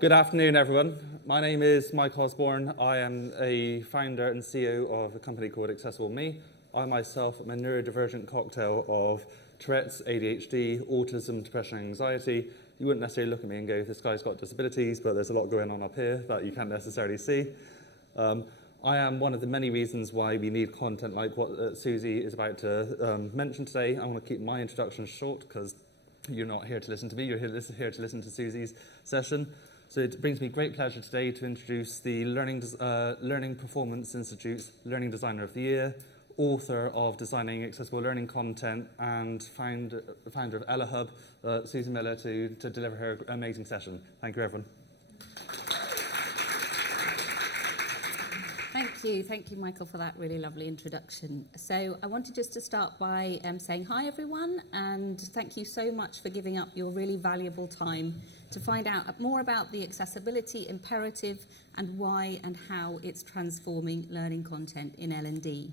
Good afternoon, everyone. My name is Mike Osborne. I am a founder and CEO of a company called Accessible Me. I myself am a neurodivergent cocktail of Tourette's, ADHD, autism, depression, and anxiety. You wouldn't necessarily look at me and go, this guy's got disabilities, but there's a lot going on up here that you can't necessarily see. I am one of the many reasons why we need content like what Susie is about to mention today. I want to keep my introduction short because you're not here to listen to me, you're here to listen to Susie's session. So it brings me great pleasure today to introduce the Learning Performance Institute's Learning Designer of the Year, author of Designing Accessible Learning Content, and founder of Ella Hub, Susi Miller, to deliver her amazing session. Thank you, everyone. Thank you, Michael, for that really lovely introduction. So I wanted just to start by saying hi, everyone, and thank you so much for giving up your really valuable time to find out more about the accessibility imperative and why and how it's transforming learning content in L&D.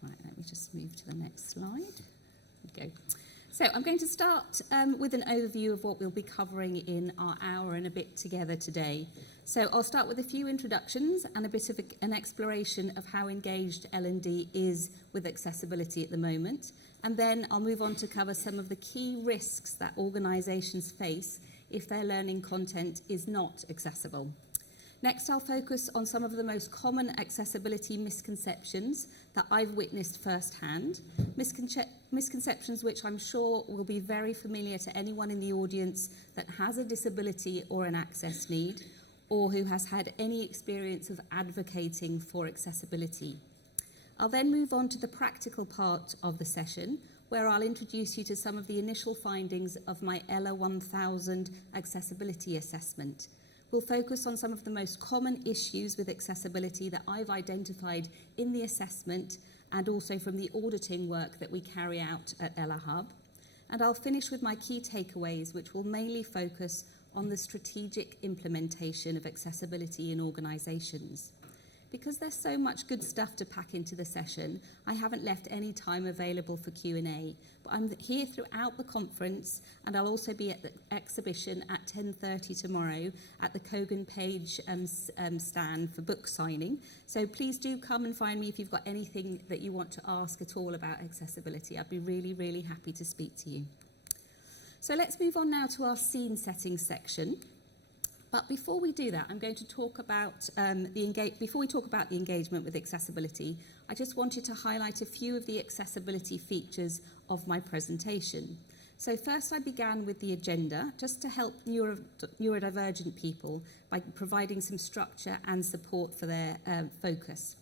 Right, let me just move to the next slide. There we go. So I'm going to start with an overview of what we'll be covering in our hour and a bit together today. So I'll start with a few introductions and a bit of an exploration of how engaged L&D is with accessibility at the moment. And then I'll move on to cover some of the key risks that organisations face if their learning content is not accessible. Next, I'll focus on some of the most common accessibility misconceptions that I've witnessed firsthand, misconceptions which I'm sure will be very familiar to anyone in the audience that has a disability or an access need, or who has had any experience of advocating for accessibility. I'll then move on to the practical part of the session, where I'll introduce you to some of the initial findings of my Ella 1000 accessibility assessment. We'll focus on some of the most common issues with accessibility that I've identified in the assessment and also from the auditing work that we carry out at Ella Hub. And I'll finish with my key takeaways, which will mainly focus on the strategic implementation of accessibility in organisations. Because there's so much good stuff to pack into the session, I haven't left any time available for Q&A, but I'm here throughout the conference, and I'll also be at the exhibition at 10:30 tomorrow at the Kogan Page stand for book signing. So please do come and find me if you've got anything that you want to ask at all about accessibility. I'd be really, really happy to speak to you. So let's move on now to our scene setting section. But before we do that, I'm going to talk about before we talk about the engagement with accessibility, I just wanted to highlight a few of the accessibility features of my presentation. So first I began with the agenda, just to help neurodivergent people by providing some structure and support for their focus.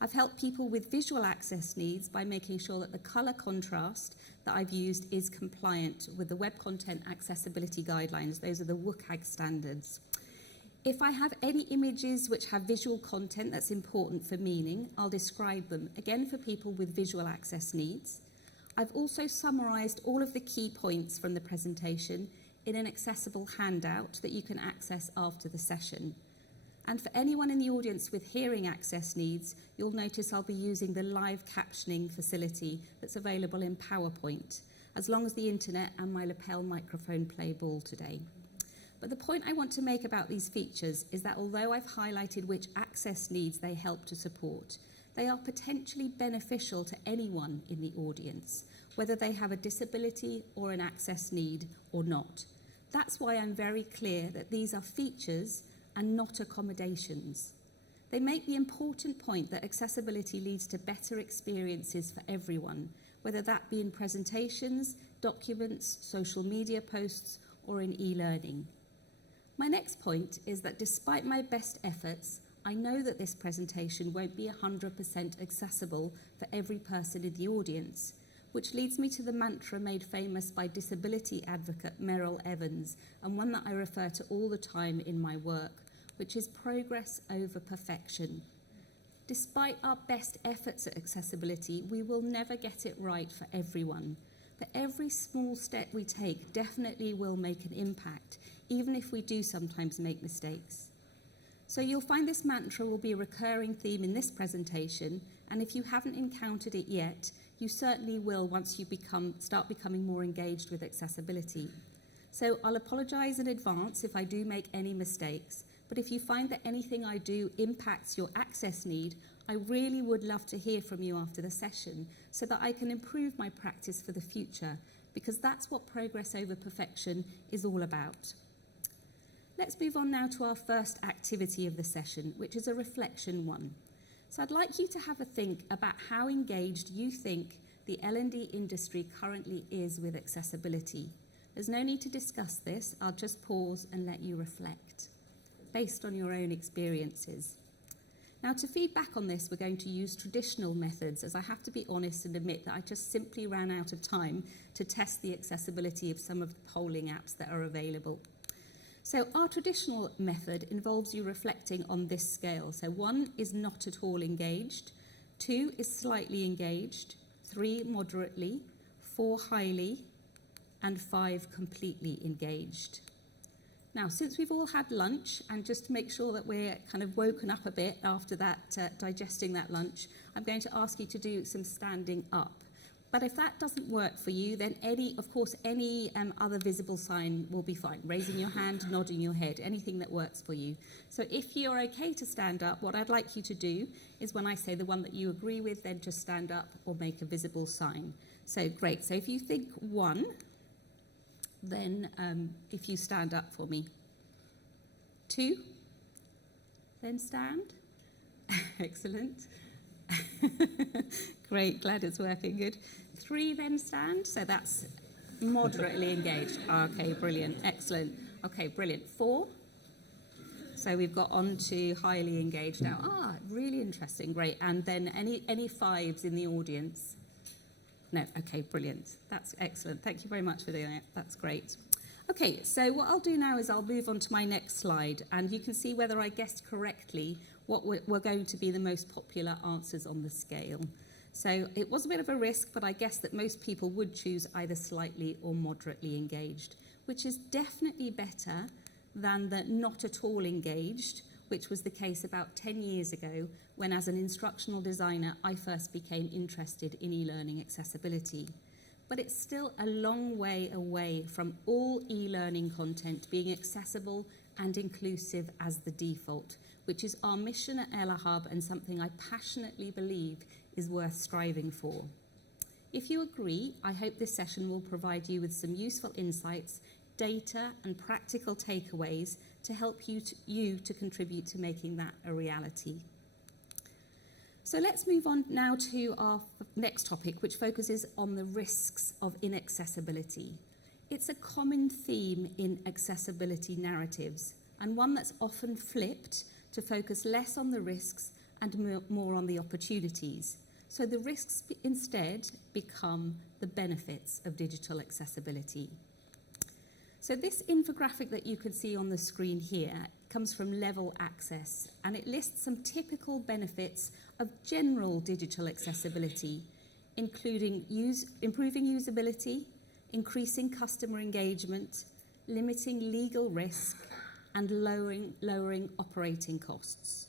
I've helped people with visual access needs by making sure that the colour contrast that I've used is compliant with the Web Content Accessibility Guidelines. Those are the WCAG standards. If I have any images which have visual content that's important for meaning, I'll describe them, again for people with visual access needs. I've also summarised all of the key points from the presentation in an accessible handout that you can access after the session. And for anyone in the audience with hearing access needs, you'll notice I'll be using the live captioning facility that's available in PowerPoint, as long as the internet and my lapel microphone play ball today. But the point I want to make about these features is that although I've highlighted which access needs they help to support, they are potentially beneficial to anyone in the audience, whether they have a disability or an access need or not. That's why I'm very clear that these are features and not accommodations. They make the important point that accessibility leads to better experiences for everyone, whether that be in presentations, documents, social media posts, or in e-learning. My next point is that despite my best efforts, I know that this presentation won't be 100% accessible for every person in the audience, which leads me to the mantra made famous by disability advocate Meryl Evans, and one that I refer to all the time in my work, which is progress over perfection. Despite our best efforts at accessibility, we will never get it right for everyone, but every small step we take definitely will make an impact, even if we do sometimes make mistakes. So you'll find this mantra will be a recurring theme in this presentation, and if you haven't encountered it yet, you certainly will once you start becoming more engaged with accessibility. So I'll apologise in advance if I do make any mistakes, but if you find that anything I do impacts your access need, I really would love to hear from you after the session so that I can improve my practice for the future, because that's what progress over perfection is all about. Let's move on now to our first activity of the session, which is a reflection one. So I'd like you to have a think about how engaged you think the L&D industry currently is with accessibility. There's no need to discuss this. I'll just pause and let you reflect based on your own experiences. Now, to feed back on this, we're going to use traditional methods, as I have to be honest and admit that I just simply ran out of time to test the accessibility of some of the polling apps that are available. So our traditional method involves you reflecting on this scale. So 1 is not at all engaged, 2 is slightly engaged, 3 moderately, 4 highly, and 5 completely engaged. Now, since we've all had lunch, and just to make sure that we're kind of woken up a bit after that, digesting that lunch, I'm going to ask you to do some standing up. But if that doesn't work for you, then any other visible sign will be fine. Raising your hand, nodding your head, anything that works for you. So if you're okay to stand up, what I'd like you to do is when I say the one that you agree with, then just stand up or make a visible sign. So great. So if you think 1, then if you stand up for me. 2, then stand. Excellent. Great, glad it's working, good. 3, then stand, so that's moderately engaged. Okay, brilliant, excellent. Okay, brilliant. 4, so we've got on to highly engaged now. Really interesting, great. And then any 5s in the audience? No, okay, brilliant. That's excellent. Thank you very much for doing it. That's great. Okay, so what I'll do now is I'll move on to my next slide, and you can see whether I guessed correctly what were going to be the most popular answers on the scale. So it was a bit of a risk, but I guess that most people would choose either slightly or moderately engaged, which is definitely better than the not at all engaged, which was the case about 10 years ago when, as an instructional designer, I first became interested in e-learning accessibility. But it's still a long way away from all e-learning content being accessible and inclusive as the default, which is our mission at Ella Hub and something I passionately believe is worth striving for. If you agree, I hope this session will provide you with some useful insights, data and practical takeaways to help you to contribute to making that a reality. So let's move on now to our next topic, which focuses on the risks of inaccessibility. It's a common theme in accessibility narratives, and one that's often flipped to focus less on the risks and more on the opportunities. So the risks instead become the benefits of digital accessibility. So this infographic that you can see on the screen here comes from Level Access, and it lists some typical benefits of general digital accessibility, including improving usability, increasing customer engagement, limiting legal risk, and lowering operating costs.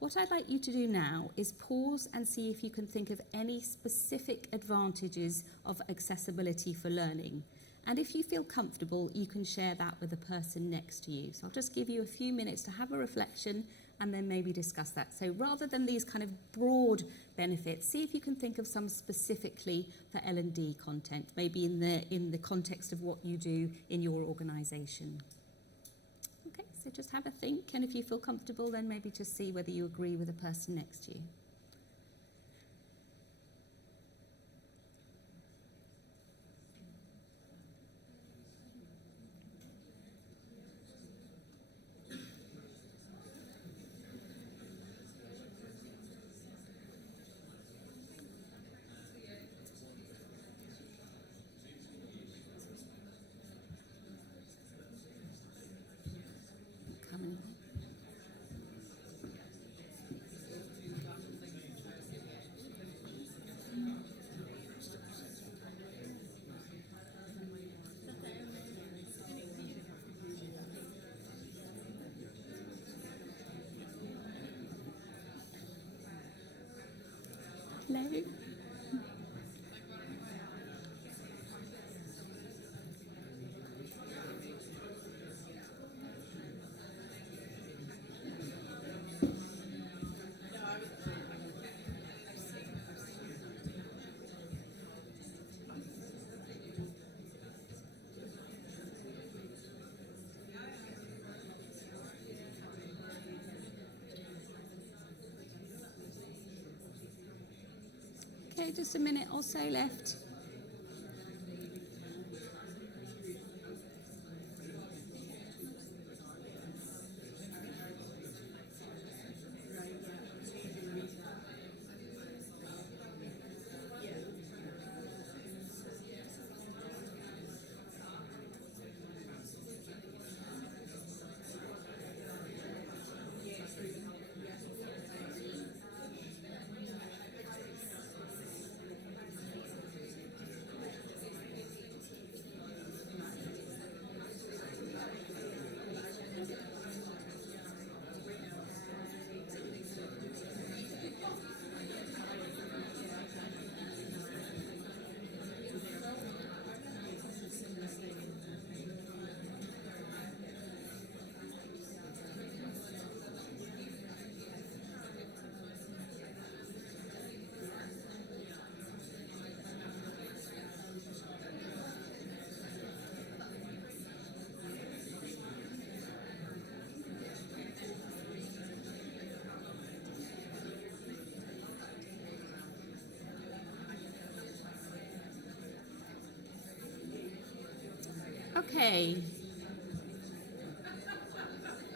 What I'd like you to do now is pause and see if you can think of any specific advantages of accessibility for learning. And if you feel comfortable, you can share that with the person next to you. So I'll just give you a few minutes to have a reflection and then maybe discuss that. So rather than these kind of broad benefits, see if you can think of some specifically for L&D content, maybe in the context of what you do in your organisation. Okay, so just have a think, and if you feel comfortable, then maybe just see whether you agree with the person next to you. Hello. Okay, just a minute or so left. Okay.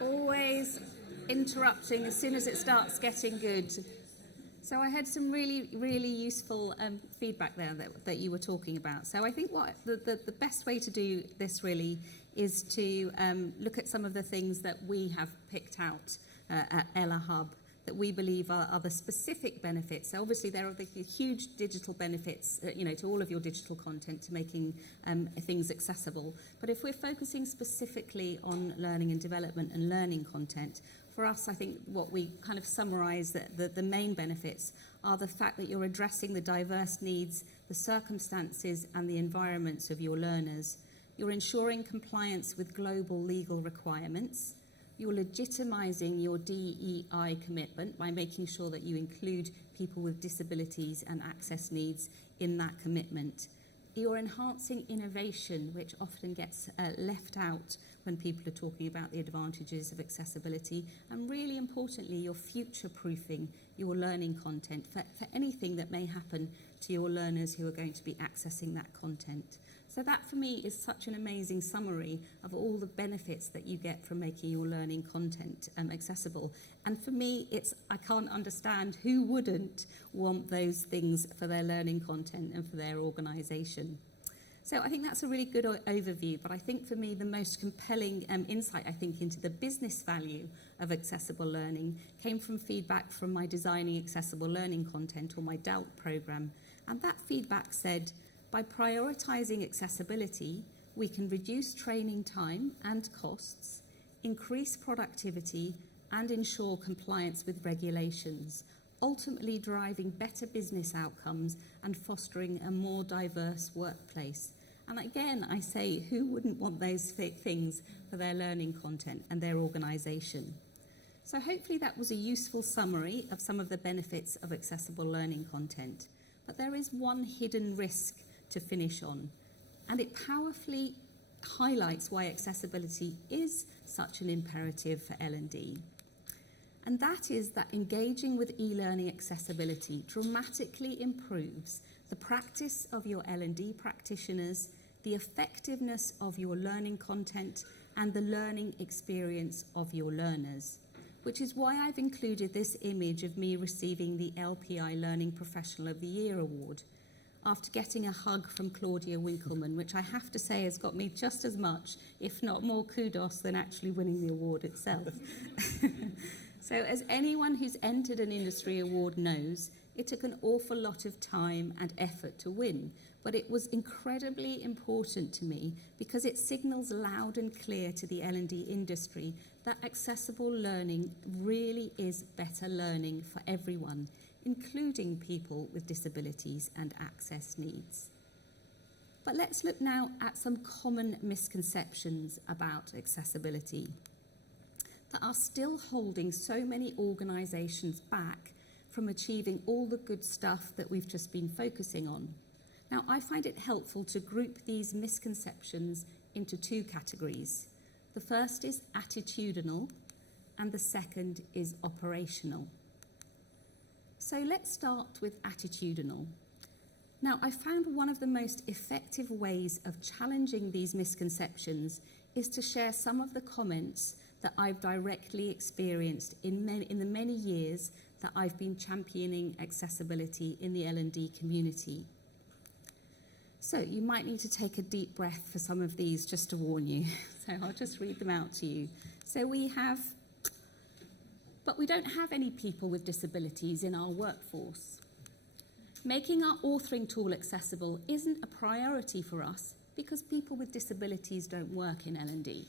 Always interrupting as soon as it starts getting good. So I had some really, really useful feedback there that you were talking about. So I think what the best way to do this really is to look at some of the things that we have picked out at Ella Hub that we believe are the specific benefits. So obviously there are the huge digital benefits, to all of your digital content, to making things accessible. But if we're focusing specifically on learning and development and learning content, for us, I think what we kind of summarise the main benefits are the fact that you're addressing the diverse needs, the circumstances and the environments of your learners. You're ensuring compliance with global legal requirements. You're legitimising your DEI commitment by making sure that you include people with disabilities and access needs in that commitment. You're enhancing innovation, which often gets left out when people are talking about the advantages of accessibility. And really importantly, you're future-proofing your learning content for anything that may happen to your learners who are going to be accessing that content. So that for me is such an amazing summary of all the benefits that you get from making your learning content accessible. And for me, I can't understand who wouldn't want those things for their learning content and for their organisation. So I think that's a really good overview, but I think for me the most compelling insight, I think, into the business value of accessible learning came from feedback from my Designing Accessible Learning Content, or my DALC programme. And that feedback said, by prioritising accessibility, we can reduce training time and costs, increase productivity, and ensure compliance with regulations, ultimately driving better business outcomes and fostering a more diverse workplace. And again, I say, who wouldn't want those things for their learning content and their organisation? So hopefully that was a useful summary of some of the benefits of accessible learning content. But there is one hidden risk to finish on, and it powerfully highlights why accessibility is such an imperative for L&D. And that is that engaging with e-learning accessibility dramatically improves the practice of your L&D practitioners, the effectiveness of your learning content, and the learning experience of your learners, which is why I've included this image of me receiving the LPI Learning Professional of the Year award after getting a hug from Claudia Winkleman, which I have to say has got me just as much, if not more kudos than actually winning the award itself. So as anyone who's entered an industry award knows, it took an awful lot of time and effort to win, but it was incredibly important to me because it signals loud and clear to the L&D industry that accessible learning really is better learning for everyone, including people with disabilities and access needs. But let's look now at some common misconceptions about accessibility that are still holding so many organisations back from achieving all the good stuff that we've just been focusing on. Now, I find it helpful to group these misconceptions into two categories. The first is attitudinal, and the second is operational. So let's start with attitudinal. Now, I found one of the most effective ways of challenging these misconceptions is to share some of the comments that I've directly experienced in the many years that I've been championing accessibility in the L&D community. So you might need to take a deep breath for some of these, just to warn you. So I'll just read them out to you. So but we don't have any people with disabilities in our workforce. Making our authoring tool accessible isn't a priority for us because people with disabilities don't work in L&D.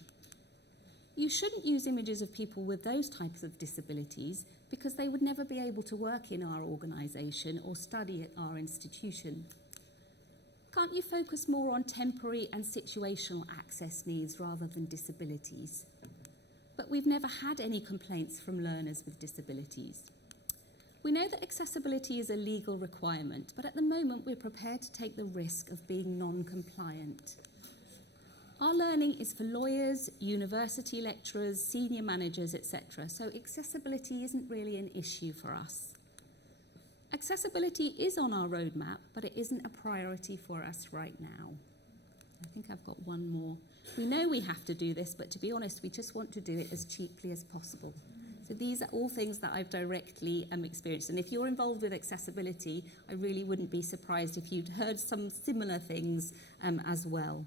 You shouldn't use images of people with those types of disabilities because they would never be able to work in our organisation or study at our institution. Can't you focus more on temporary and situational access needs rather than disabilities? But we've never had any complaints from learners with disabilities. We know that accessibility is a legal requirement, but at the moment we're prepared to take the risk of being non-compliant. Our learning is for lawyers, university lecturers, senior managers, etc., so accessibility isn't really an issue for us. Accessibility is on our roadmap, but it isn't a priority for us right now. I think I've got one more. We know we have to do this, but to be honest, we just want to do it as cheaply as possible. So these are all things that I've directly experienced. And if you're involved with accessibility, I really wouldn't be surprised if you'd heard some similar things as well.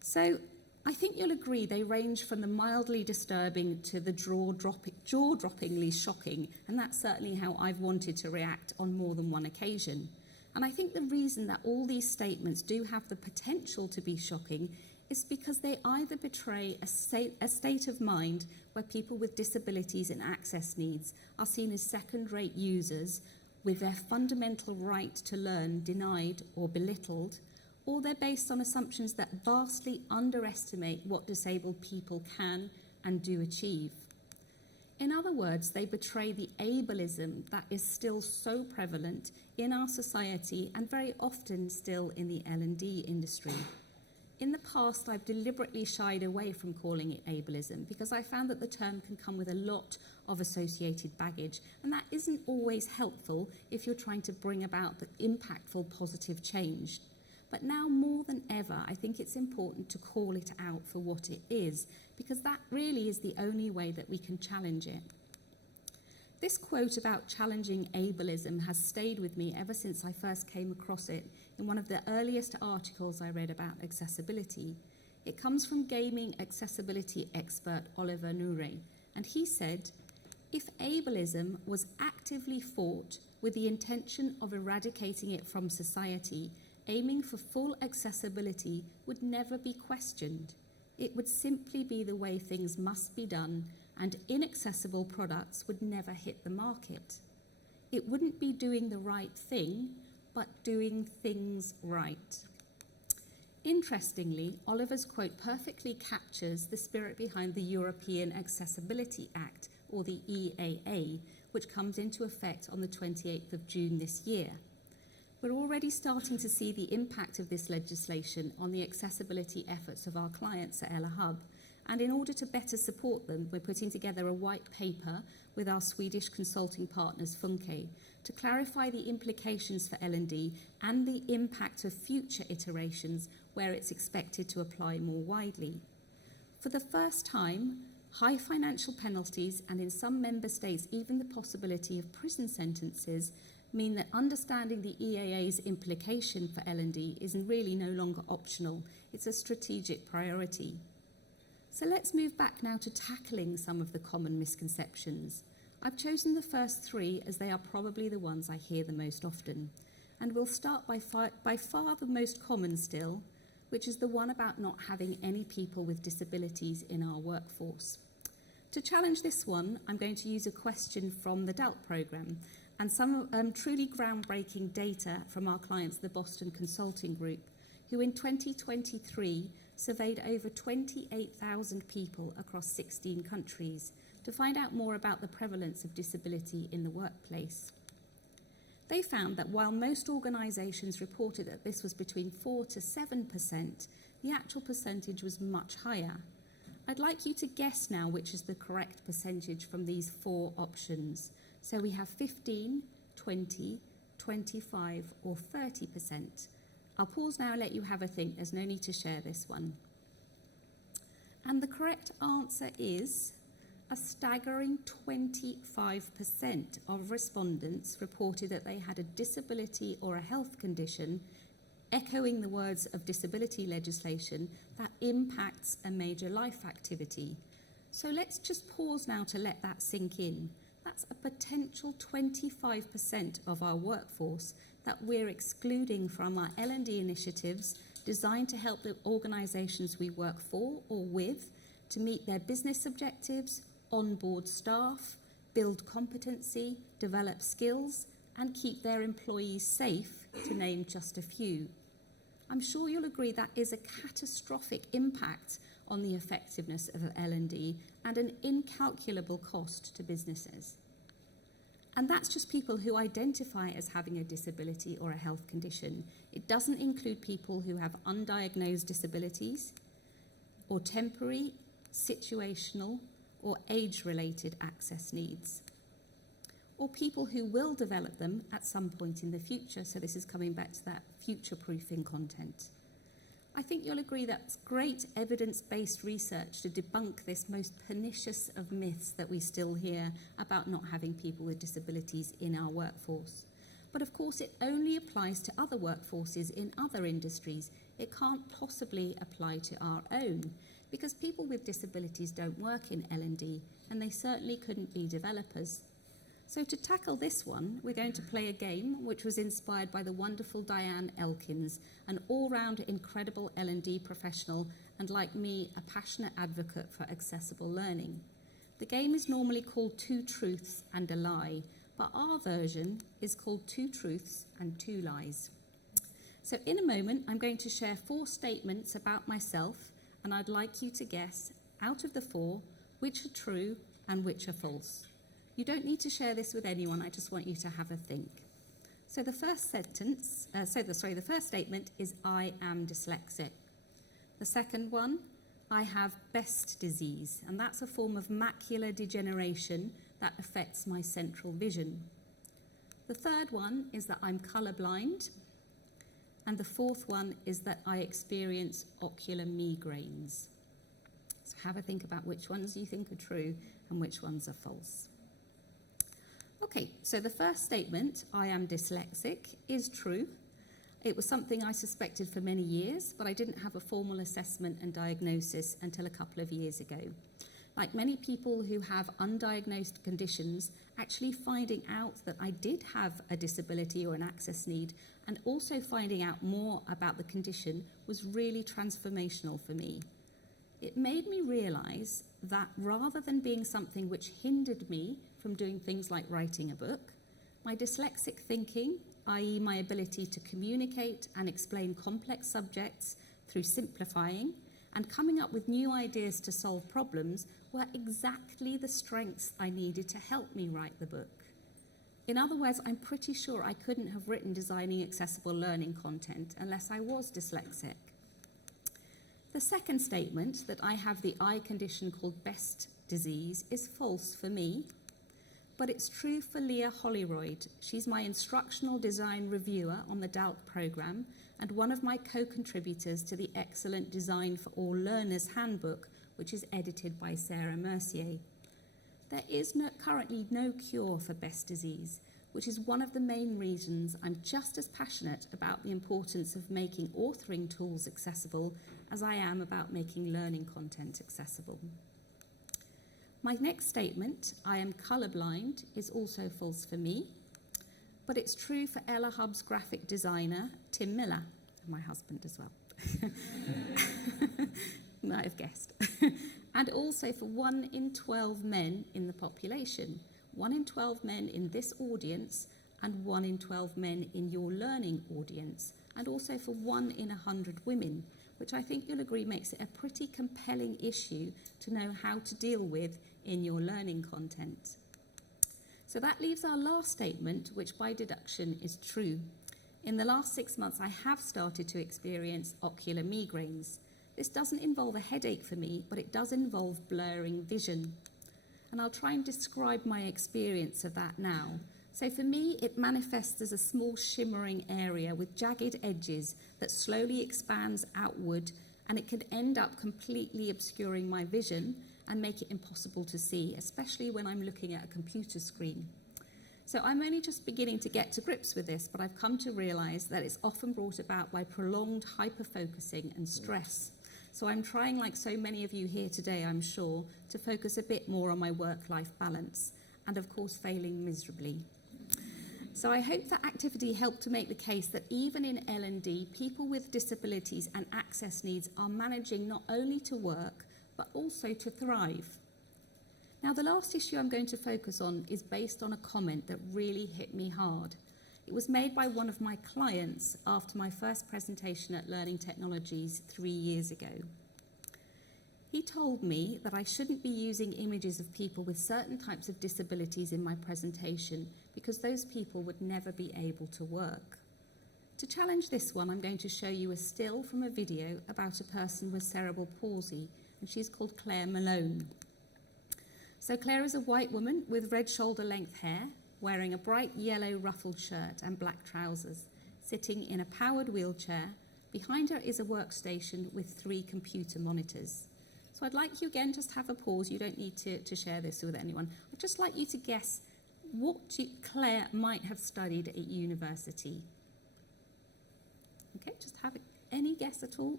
So I think you'll agree they range from the mildly disturbing to the jaw-droppingly shocking. And that's certainly how I've wanted to react on more than one occasion. And I think the reason that all these statements do have the potential to be shocking is because they either betray a state of mind where people with disabilities and access needs are seen as second-rate users with their fundamental right to learn denied or belittled, or they're based on assumptions that vastly underestimate what disabled people can and do achieve. In other words, they betray the ableism that is still so prevalent in our society and very often still in the L&D industry. In the past, I've deliberately shied away from calling it ableism because I found that the term can come with a lot of associated baggage, and that isn't always helpful if you're trying to bring about the impactful positive change. But now more than ever, I think it's important to call it out for what it is, because that really is the only way that we can challenge it. This quote about challenging ableism has stayed with me ever since I first came across it in one of the earliest articles I read about accessibility. It comes from gaming accessibility expert Oliver Nure, and he said, "If ableism was actively fought with the intention of eradicating it from society, aiming for full accessibility would never be questioned. It would simply be the way things must be done, and inaccessible products would never hit the market. It wouldn't be doing the right thing, but doing things right." Interestingly, Oliver's quote perfectly captures the spirit behind the European Accessibility Act, or the EAA, which comes into effect on the 28th of June this year. We're already starting to see the impact of this legislation on the accessibility efforts of our clients at Ella Hub, and in order to better support them, we're putting together a white paper with our Swedish consulting partners Funke to clarify the implications for L&D and the impact of future iterations where it's expected to apply more widely. For the first time, high financial penalties and in some member states even the possibility of prison sentences mean that understanding the EAA's implication for L&D is really no longer optional. It's a strategic priority. So let's move back now to tackling some of the common misconceptions. I've chosen the first three as they are probably the ones I hear the most often. And we'll start by far the most common still, which is the one about not having any people with disabilities in our workforce. To challenge this one, I'm going to use a question from the DALT programme and some truly groundbreaking data from our clients, the Boston Consulting Group, who in 2023 surveyed over 28,000 people across 16 countries to find out more about the prevalence of disability in the workplace. They found that while most organisations reported that this was between 4 to 7%, the actual percentage was much higher. I'd like you to guess now which is the correct percentage from these four options. So we have 15, 20, 25 or 30%? I'll pause now and let you have a think. There's no need to share this one. And the correct answer is a staggering 25% of respondents reported that they had a disability or a health condition, echoing the words of disability legislation, that impacts a major life activity. So let's just pause now to let that sink in. That's a potential 25% of our workforce that we're excluding from our L&D initiatives designed to help the organisations we work for or with to meet their business objectives, onboard staff, build competency, develop skills, and keep their employees safe, to name just a few. I'm sure you'll agree that is a catastrophic impact on the effectiveness of L&D and an incalculable cost to businesses. And that's just people who identify as having a disability or a health condition. It doesn't include people who have undiagnosed disabilities or temporary, situational, or age-related access needs, or people who will develop them at some point in the future. So this is coming back to that future-proofing content. I think you'll agree that's great evidence-based research to debunk this most pernicious of myths that we still hear about not having people with disabilities in our workforce. But of course, it only applies to other workforces in other industries. It can't possibly apply to our own, because people with disabilities don't work in L&D, and they certainly couldn't be developers. So to tackle this one, we're going to play a game which was inspired by the wonderful Diane Elkins, an all-round incredible L&D professional, and like me, a passionate advocate for accessible learning. The game is normally called 2 Truths and a Lie, but our version is called 2 Truths and 2 Lies. So in a moment, I'm going to share 4 statements about myself, and I'd like you to guess, out of the 4, which are true and which are false. You don't need to share this with anyone, I just want you to have a think. So the first statement is, I am dyslexic. The second one, I have Best disease, and that's a form of macular degeneration that affects my central vision. The third one is that I'm colourblind. And the fourth one is that I experience ocular migraines. So have a think about which ones you think are true and which ones are false. Okay, so the first statement, I am dyslexic, is true. It was something I suspected for many years, but I didn't have a formal assessment and diagnosis until a couple of years ago. Like many people who have undiagnosed conditions, actually finding out that I did have a disability or an access need, and also finding out more about the condition, was really transformational for me. It made me realise that rather than being something which hindered me from doing things like writing a book, my dyslexic thinking, i.e. my ability to communicate and explain complex subjects through simplifying and coming up with new ideas to solve problems, were exactly the strengths I needed to help me write the book. In other words, I'm pretty sure I couldn't have written designing accessible learning content unless I was dyslexic. The second statement, that I have the eye condition called Best disease, is false for me, but it's true for Leah Hollyroyd. She's my instructional design reviewer on the DALC programme and one of my co-contributors to the excellent Design for All Learners handbook, which is edited by Sarah Mercier. There is currently no cure for Best disease, which is one of the main reasons I'm just as passionate about the importance of making authoring tools accessible as I am about making learning content accessible. My next statement, I am colourblind, is also false for me, but it's true for Ella Hub's graphic designer, Tim Miller, and my husband as well. Might have guessed. And also for 1 in 12 men in the population. 1 in 12 men in this audience and 1 in 12 men in your learning audience, and also for 1 in 100 women, which I think you'll agree makes it a pretty compelling issue to know how to deal with in your learning content. So that leaves our last statement, which by deduction is true. In the last 6 months, I have started to experience ocular migraines. This doesn't involve a headache for me, but it does involve blurring vision. And I'll try and describe my experience of that now. So for me, it manifests as a small shimmering area with jagged edges that slowly expands outward, and it can end up completely obscuring my vision and make it impossible to see, especially when I'm looking at a computer screen. So I'm only just beginning to get to grips with this, but I've come to realise that it's often brought about by prolonged hyper-focusing and stress. So I'm trying, like so many of you here today, I'm sure, to focus a bit more on my work-life balance, and of course failing miserably. So I hope that activity helped to make the case that even in L&D, people with disabilities and access needs are managing not only to work, but also to thrive. Now, the last issue I'm going to focus on is based on a comment that really hit me hard. It was made by one of my clients after my first presentation at Learning Technologies 3 years ago. He told me that I shouldn't be using images of people with certain types of disabilities in my presentation because those people would never be able to work. To challenge this one, I'm going to show you a still from a video about a person with cerebral palsy, and she's called Claire Malone. So Claire is a white woman with red shoulder-length hair, wearing a bright yellow ruffled shirt and black trousers, sitting in a powered wheelchair. Behind her is a workstation with 3 computer monitors. So I'd like you again just have a pause. You don't need to share this with anyone. I'd just like you to guess what Claire might have studied at university. Okay, just have any guess at all.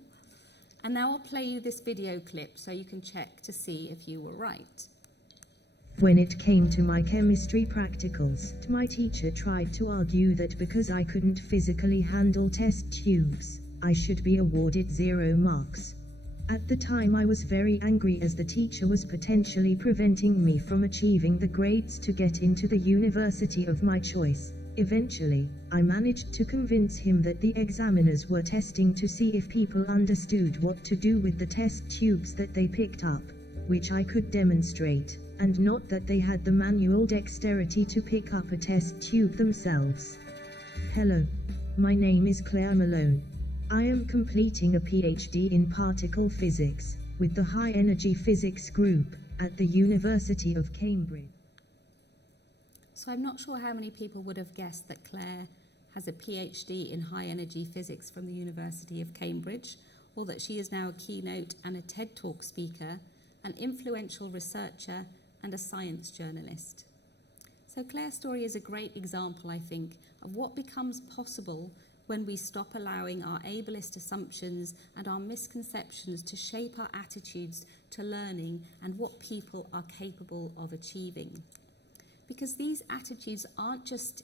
And now I'll play you this video clip so you can check to see if you were right. When it came to my chemistry practicals, my teacher tried to argue that because I couldn't physically handle test tubes, I should be awarded 0 marks. At the time I was very angry as the teacher was potentially preventing me from achieving the grades to get into the university of my choice. Eventually, I managed to convince him that the examiners were testing to see if people understood what to do with the test tubes that they picked up, which I could demonstrate, and not that they had the manual dexterity to pick up a test tube themselves. Hello. My name is Claire Malone. I am completing a PhD in particle physics, with the High Energy Physics Group, at the University of Cambridge. So I'm not sure how many people would have guessed that Claire has a PhD in high energy physics from the University of Cambridge, or that she is now a keynote and a TED Talk speaker, an influential researcher, and a science journalist. So Claire's story is a great example, I think, of what becomes possible when we stop allowing our ableist assumptions and our misconceptions to shape our attitudes to learning and what people are capable of achieving. Because these attitudes aren't just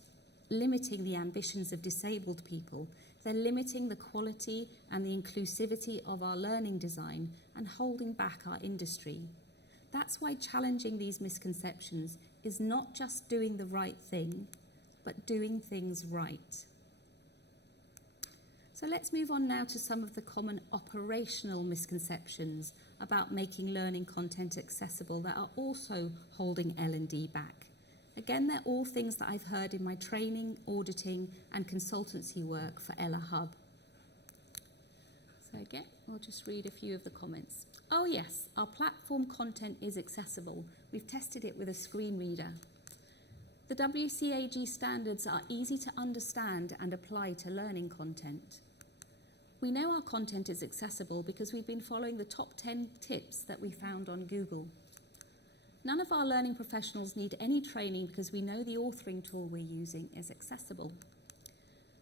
limiting the ambitions of disabled people, they're limiting the quality and the inclusivity of our learning design and holding back our industry. That's why challenging these misconceptions is not just doing the right thing, but doing things right. So let's move on now to some of the common operational misconceptions about making learning content accessible that are also holding L&D back. Again, they're all things that I've heard in my training, auditing, and consultancy work for Ella Hub. So again, I'll just read a few of the comments. Oh yes, our platform content is accessible. We've tested it with a screen reader. The WCAG standards are easy to understand and apply to learning content. We know our content is accessible because we've been following the top 10 tips that we found on Google. None of our learning professionals need any training because we know the authoring tool we're using is accessible.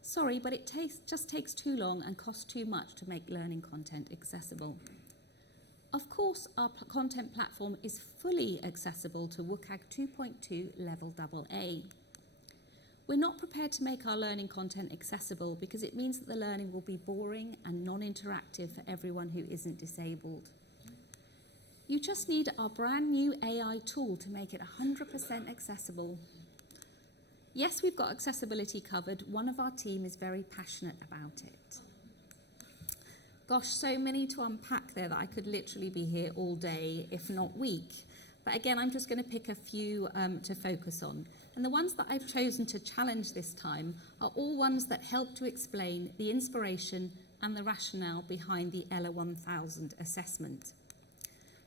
Sorry, but it just takes too long and costs too much to make learning content accessible. Of course, our content platform is fully accessible to WCAG 2.2 Level AA. We're not prepared to make our learning content accessible because it means that the learning will be boring and non-interactive for everyone who isn't disabled. You just need our brand new AI tool to make it 100% accessible. Yes, we've got accessibility covered. One of our team is very passionate about it. Gosh, so many to unpack there that I could literally be here all day, if not week. But again, I'm just going to pick a few to focus on. And the ones that I've chosen to challenge this time are all ones that help to explain the inspiration and the rationale behind the Ella 1000 assessment.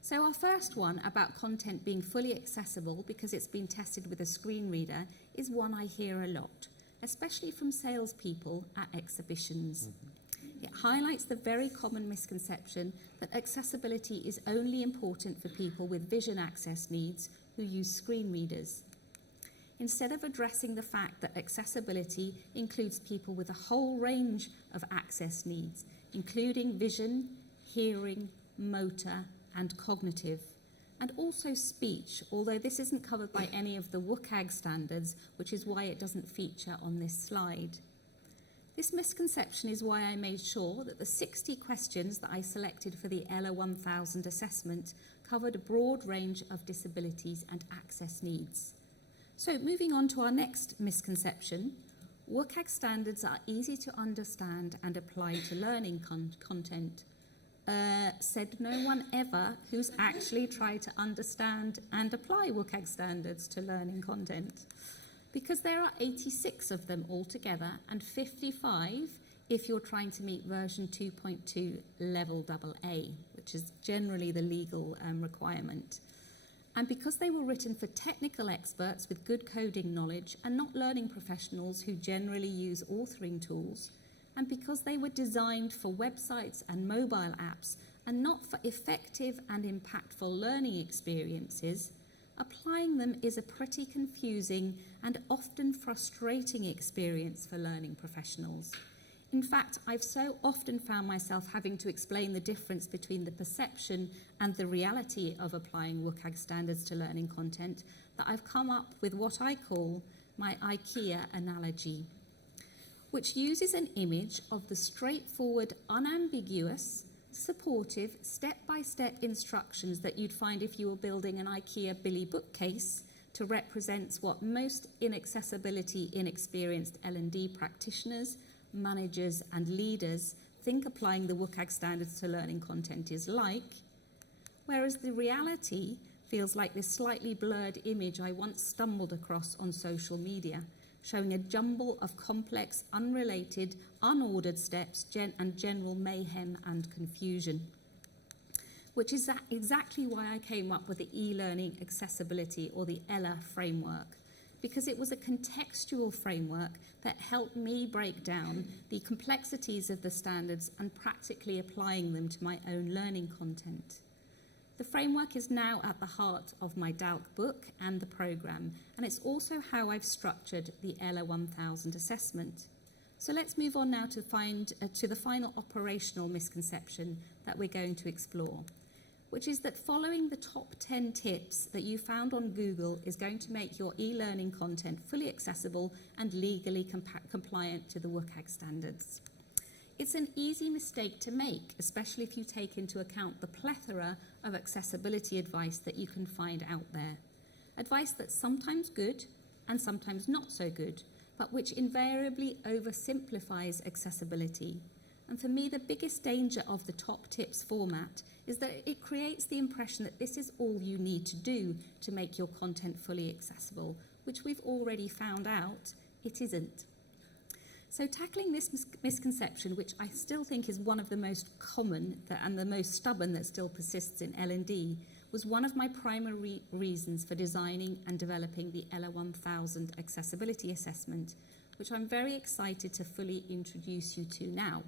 So our first one about content being fully accessible because it's been tested with a screen reader is one I hear a lot, especially from salespeople at exhibitions. It highlights the very common misconception that accessibility is only important for people with vision access needs who use screen readers. Instead of addressing the fact that accessibility includes people with a whole range of access needs, including vision, hearing, motor, and cognitive, and also speech, although this isn't covered by any of the WCAG standards, which is why it doesn't feature on this slide. This misconception is why I made sure that the 60 questions that I selected for the ELA 1000 assessment covered a broad range of disabilities and access needs. So moving on to our next misconception, WCAG standards are easy to understand and apply to learning content. Said no one ever who's actually tried to understand and apply WCAG standards to learning content. Because there are 86 of them altogether and 55 if you're trying to meet version 2.2 level AA, which is generally the legal requirement. And because they were written for technical experts with good coding knowledge and not learning professionals who generally use authoring tools, and because they were designed for websites and mobile apps and not for effective and impactful learning experiences, applying them is a pretty confusing and often frustrating experience for learning professionals. In fact, I've so often found myself having to explain the difference between the perception and the reality of applying WCAG standards to learning content that I've come up with what I call my IKEA analogy, which uses an image of the straightforward, unambiguous, supportive, step-by-step instructions that you'd find if you were building an IKEA Billy bookcase to represent what most inaccessibility inexperienced L&D practitioners, managers and leaders think applying the WCAG standards to learning content is like, whereas the reality feels like this slightly blurred image I once stumbled across on social media, showing a jumble of complex, unrelated, unordered steps and general mayhem and confusion. Which is exactly why I came up with the e-learning accessibility, or the ELA framework, because it was a contextual framework that helped me break down the complexities of the standards and practically applying them to my own learning content. The framework is now at the heart of my DALC book and the programme, and it's also how I've structured the ELA 1000 assessment. So let's move on now to the final operational misconception that we're going to explore, which is that following the top 10 tips that you found on Google is going to make your e-learning content fully accessible and legally compliant to the WCAG standards. It's an easy mistake to make, especially if you take into account the plethora of accessibility advice that you can find out there. Advice that's sometimes good and sometimes not so good, but which invariably oversimplifies accessibility. And for me, the biggest danger of the top tips format is that it creates the impression that this is all you need to do to make your content fully accessible, which we've already found out it isn't. So tackling this misconception, which I still think is one of the most common and the most stubborn that still persists in L&D, was one of my primary reasons for designing and developing the ELA 1000 accessibility assessment, which I'm very excited to fully introduce you to now.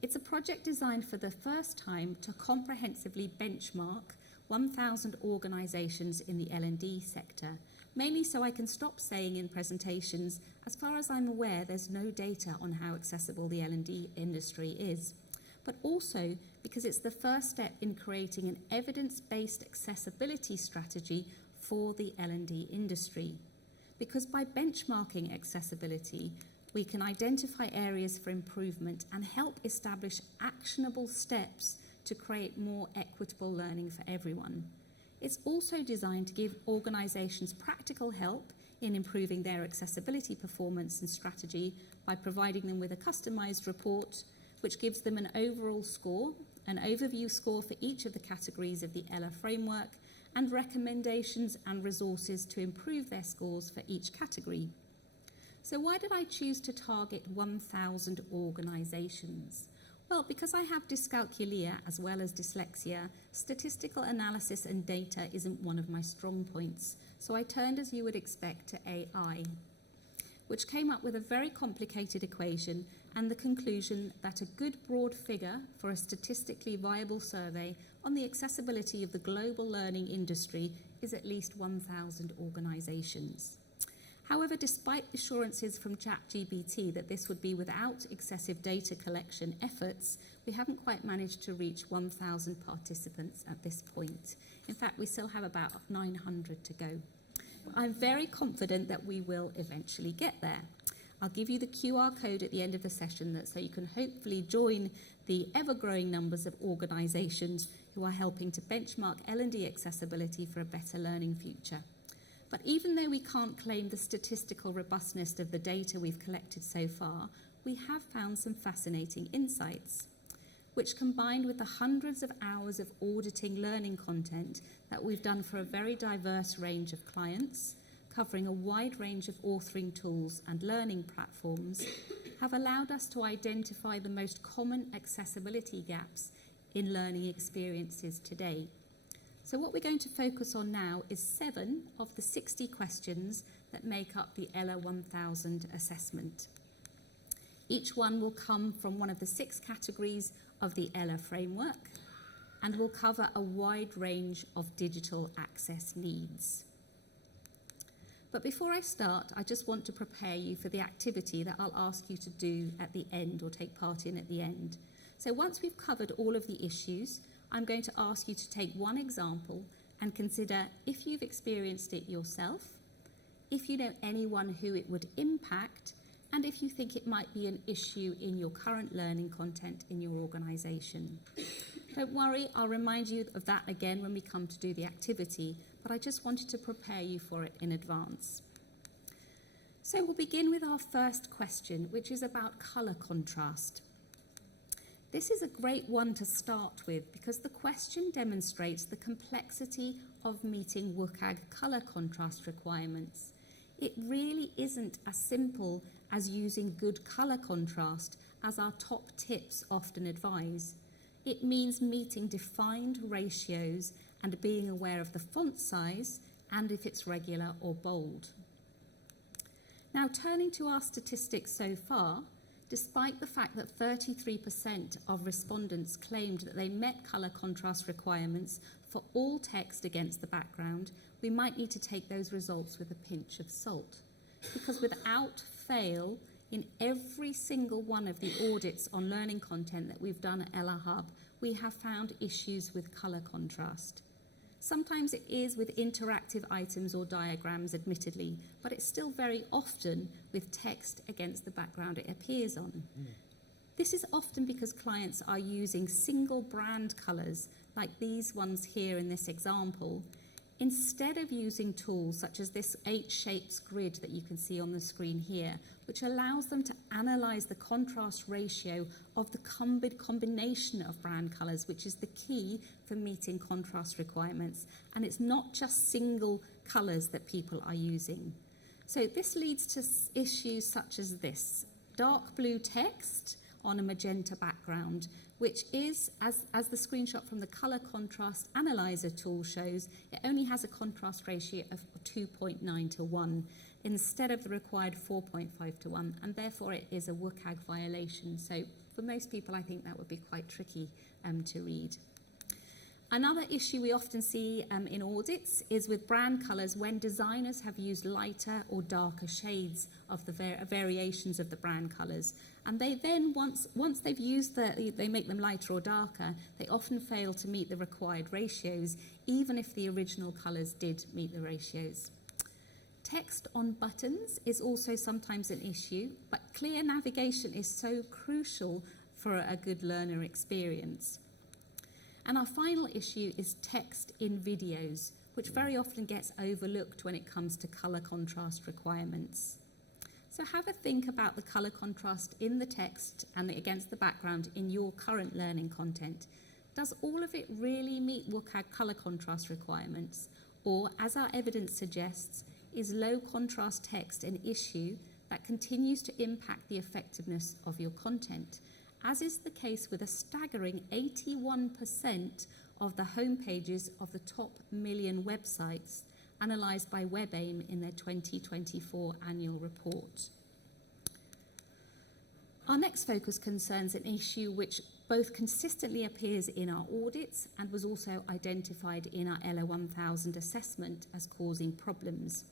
It's a project designed for the first time to comprehensively benchmark 1,000 organisations in the L&D sector, mainly so I can stop saying in presentations, as far as I'm aware, there's no data on how accessible the L&D industry is, but also because it's the first step in creating an evidence-based accessibility strategy for the L&D industry. Because by benchmarking accessibility, we can identify areas for improvement and help establish actionable steps to create more equitable learning for everyone. It's also designed to give organisations practical help in improving their accessibility performance and strategy by providing them with a customised report which gives them an overall score, an overview score for each of the categories of the ELA framework, and recommendations and resources to improve their scores for each category. So why did I choose to target 1,000 organisations? Well, because I have dyscalculia as well as dyslexia, statistical analysis and data isn't one of my strong points. So I turned, as you would expect, to AI, which came up with a very complicated equation and the conclusion that a good broad figure for a statistically viable survey on the accessibility of the global learning industry is at least 1,000 organisations. However, despite assurances from ChatGPT that this would be without excessive data collection efforts, we haven't quite managed to reach 1,000 participants at this point. In fact, we still have about 900 to go. I'm very confident that we will eventually get there. I'll give you the QR code at the end of the session so you can hopefully join the ever-growing numbers of organisations who are helping to benchmark L&D accessibility for a better learning future. But even though we can't claim the statistical robustness of the data we've collected so far, we have found some fascinating insights, which combined with the hundreds of hours of auditing learning content that we've done for a very diverse range of clients, covering a wide range of authoring tools and learning platforms, have allowed us to identify the most common accessibility gaps in learning experiences today. So what we're going to focus on now is 7 of the 60 questions that make up the ELA 1000 assessment. Each one will come from one of the 6 categories of the ELA framework and will cover a wide range of digital access needs. But before I start, I just want to prepare you for the activity that I'll ask you to do at the end or take part in at the end. So once we've covered all of the issues, I'm going to ask you to take one example and consider if you've experienced it yourself, if you know anyone who it would impact, and if you think it might be an issue in your current learning content in your organisation. Don't worry, I'll remind you of that again when we come to do the activity, but I just wanted to prepare you for it in advance. So we'll begin with our first question, which is about colour contrast. This is a great one to start with because the question demonstrates the complexity of meeting WCAG colour contrast requirements. It really isn't as simple as using good colour contrast as our top tips often advise. It means meeting defined ratios and being aware of the font size and if it's regular or bold. Now, turning to our statistics so far, despite the fact that 33% of respondents claimed that they met colour contrast requirements for all text against the background, we might need to take those results with a pinch of salt. Because without fail, in every single one of the audits on learning content that we've done at Ella Hub, we have found issues with colour contrast. Sometimes it is with interactive items or diagrams, admittedly, but it's still very often with text against the background it appears on. This is often because clients are using single brand colours, like these ones here in this example, instead of using tools such as this H-shaped grid that you can see on the screen here, which allows them to analyse the contrast ratio of the combination of brand colours, which is the key for meeting contrast requirements. And it's not just single colours that people are using. So this leads to issues such as this: dark blue text on a magenta background, which is, as the screenshot from the colour contrast analyzer tool shows, it only has a contrast ratio of 2.9 to 1 instead of the required 4.5 to 1, and therefore it is a WCAG violation. So for most people, I think that would be quite tricky to read. Another issue we often see in audits is with brand colours when designers have used lighter or darker shades of the variations of the brand colours. And they then, once they've used they make them lighter or darker, they often fail to meet the required ratios, even if the original colours did meet the ratios. Text on buttons is also sometimes an issue, but clear navigation is so crucial for a good learner experience. And our final issue is text in videos, which very often gets overlooked when it comes to colour contrast requirements. So have a think about the colour contrast in the text and against the background in your current learning content. Does all of it really meet WCAG colour contrast requirements? Or, as our evidence suggests, is low contrast text an issue that continues to impact the effectiveness of your content? as is the case with a staggering 81% of the homepages of the top 1 million websites analysed by WebAIM in their 2024 annual report. Our next focus concerns an issue which both consistently appears in our audits and was also identified in our LO 1000 assessment as causing problems.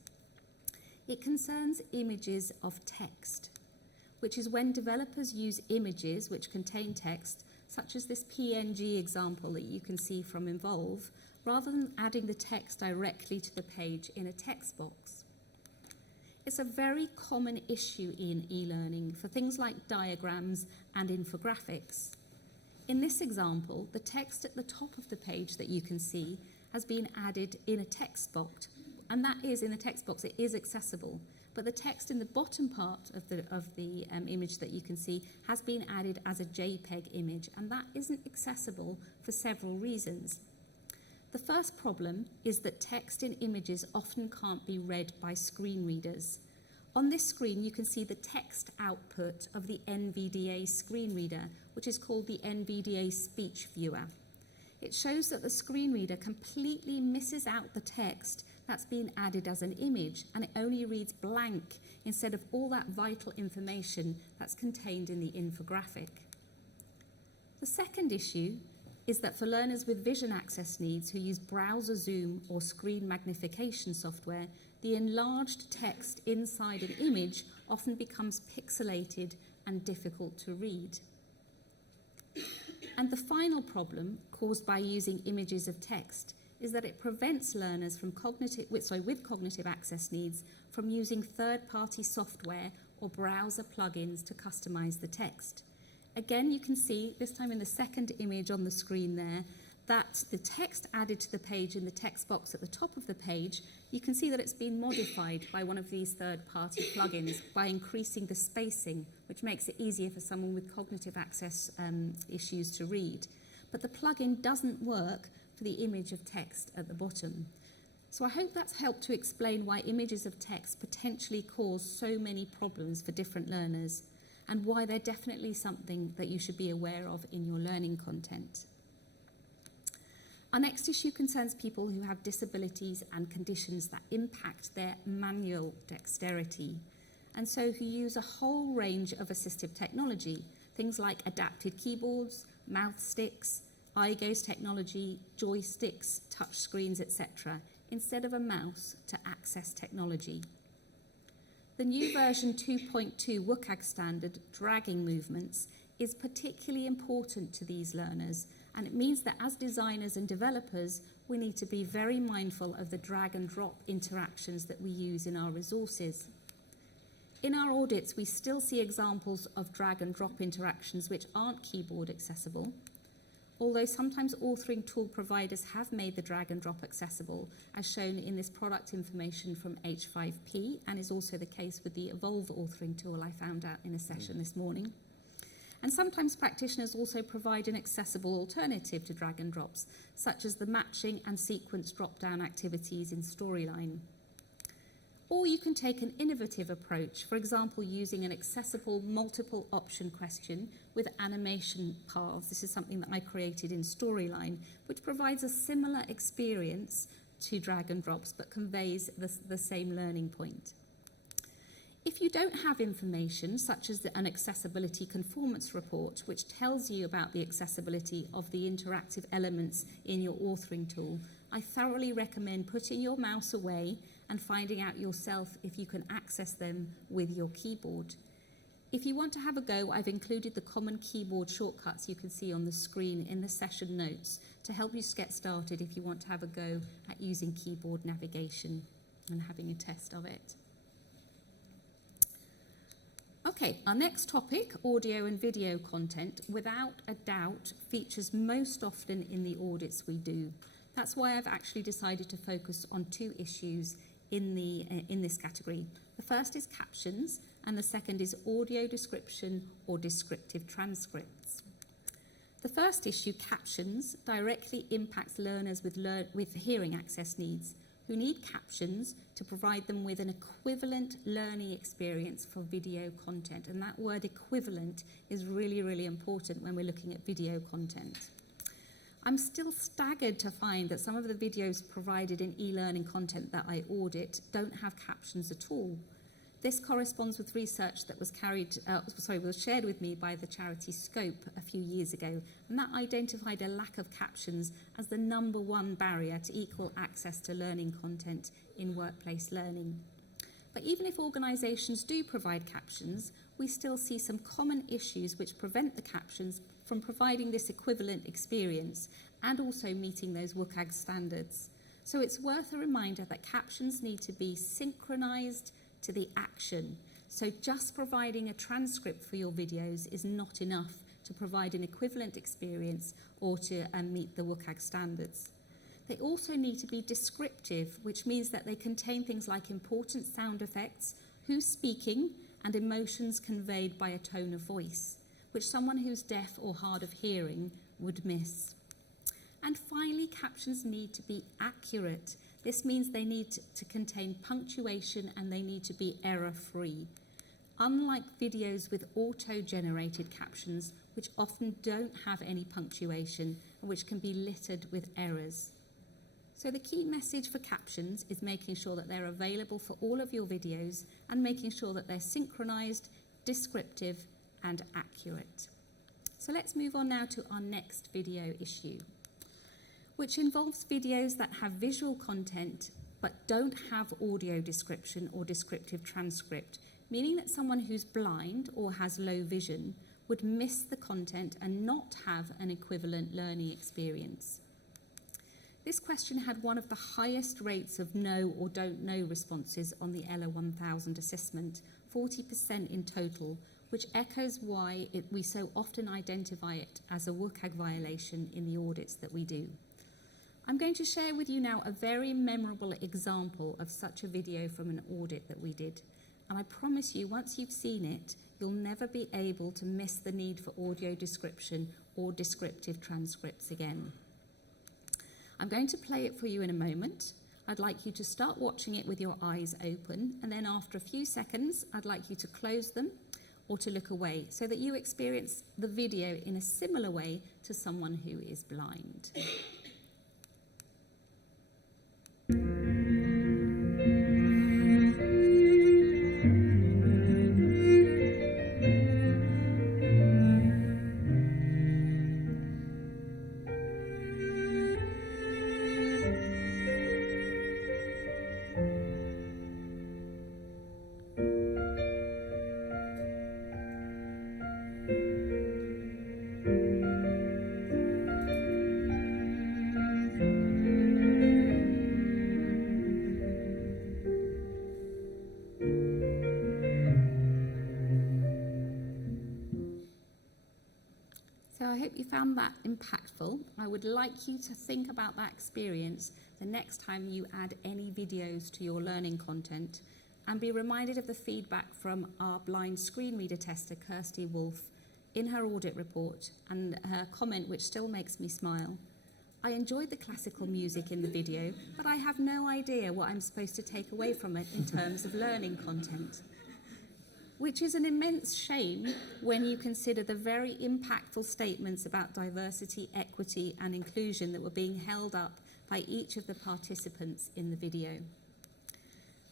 It concerns images of text, which is when developers use images which contain text, such as this PNG example that you can see from Involve, rather than adding the text directly to the page in a text box. It's a very common issue in e-learning for things like diagrams and infographics. In this example, the text at the top of the page that you can see has been added in a text box, and that is, in the text box, it is accessible. But the text in the bottom part of the image that you can see has been added as a JPEG image, and that isn't accessible for several reasons. The first problem is that text in images often can't be read by screen readers. On this screen, you can see the text output of the NVDA screen reader, which is called the NVDA Speech Viewer. It shows that the screen reader completely misses out the text that's been added as an image, and it only reads blank instead of all that vital information that's contained in the infographic. The second issue is that for learners with vision access needs who use browser zoom or screen magnification software, the enlarged text inside an image often becomes pixelated and difficult to read. And the final problem caused by using images of text is that it prevents learners with cognitive access needs from using third-party software or browser plugins to customize the text. Again, you can see, this time in the second image on the screen there, that the text added to the page in the text box at the top of the page, you can see that it's been modified by one of these third-party plugins by increasing the spacing, which makes it easier for someone with cognitive access issues to read. But the plugin doesn't work for the image of text at the bottom. So I hope that's helped to explain why images of text potentially cause so many problems for different learners, and why they're definitely something that you should be aware of in your learning content. Our next issue concerns people who have disabilities and conditions that impact their manual dexterity, and so who use a whole range of assistive technology, things like adapted keyboards, mouth sticks, eye gaze technology, joysticks, touch screens, etc., instead of a mouse to access technology. The new version 2.2 WCAG standard, dragging movements, is particularly important to these learners, and it means that as designers and developers, we need to be very mindful of the drag and drop interactions that we use in our resources. In our audits, we still see examples of drag and drop interactions which aren't keyboard accessible, although sometimes authoring tool providers have made the drag and drop accessible, as shown in this product information from H5P, and is also the case with the Evolve authoring tool I found out in a session this morning. And sometimes practitioners also provide an accessible alternative to drag and drops, such as the matching and sequence drop-down activities in Storyline. Or you can take an innovative approach, for example, using an accessible multiple option question with animation paths. This is something that I created in Storyline, which provides a similar experience to drag and drops, but conveys the same learning point. If you don't have information, such as an accessibility conformance report, which tells you about the accessibility of the interactive elements in your authoring tool, I thoroughly recommend putting your mouse away and finding out yourself if you can access them with your keyboard. If you want to have a go, I've included the common keyboard shortcuts you can see on the screen in the session notes to help you get started if you want to have a go at using keyboard navigation and having a test of it. Okay, our next topic, audio and video content, without a doubt features most often in the audits we do. That's why I've actually decided to focus on two issues in this category. The first is captions, and the second is audio description or descriptive transcripts. The first issue, captions, directly impacts learners with hearing access needs who need captions to to provide them with an equivalent learning experience for video content. And that word equivalent is really, really important when we're looking at video content. I'm still staggered to find that some of the videos provided in e-learning content that I audit don't have captions at all. This corresponds with research that was shared with me by the charity Scope a few years ago, and that identified a lack of captions as the #1 barrier to equal access to learning content in workplace learning. But even if organisations do provide captions, we still see some common issues which prevent the captions from providing this equivalent experience and also meeting those WCAG standards. So it's worth a reminder that captions need to be synchronised to the action. So just providing a transcript for your videos is not enough to provide an equivalent experience or to meet the WCAG standards. They also need to be descriptive, which means that they contain things like important sound effects, who's speaking, and emotions conveyed by a tone of voice, which someone who's deaf or hard of hearing would miss. And finally, captions need to be accurate. This means they need to contain punctuation and they need to be error-free. Unlike videos with auto-generated captions, which often don't have any punctuation and which can be littered with errors. So the key message for captions is making sure that they're available for all of your videos and making sure that they're synchronized, descriptive, and accurate. So let's move on now to our next video issue, which involves videos that have visual content but don't have audio description or descriptive transcript, meaning that someone who's blind or has low vision would miss the content and not have an equivalent learning experience. This question had one of the highest rates of no or don't know responses on the ELA 1000 assessment, 40% in total, which echoes why we so often identify it as a WCAG violation in the audits that we do. I'm going to share with you now a very memorable example of such a video from an audit that we did. And I promise you, once you've seen it, you'll never be able to miss the need for audio description or descriptive transcripts again. I'm going to play it for you in a moment. I'd like you to start watching it with your eyes open, and then after a few seconds, I'd like you to close them or to look away so that you experience the video in a similar way to someone who is blind. So I hope you found that impactful. I would like you to think about that experience the next time you add any videos to your learning content, and be reminded of the feedback from our blind screen reader tester, Kirsty Wolf, in her audit report, and her comment, which still makes me smile. I enjoyed the classical music in the video, but I have no idea what I'm supposed to take away from it in terms of learning content. Which is an immense shame when you consider the very impactful statements about diversity, equity, and inclusion that were being held up by each of the participants in the video.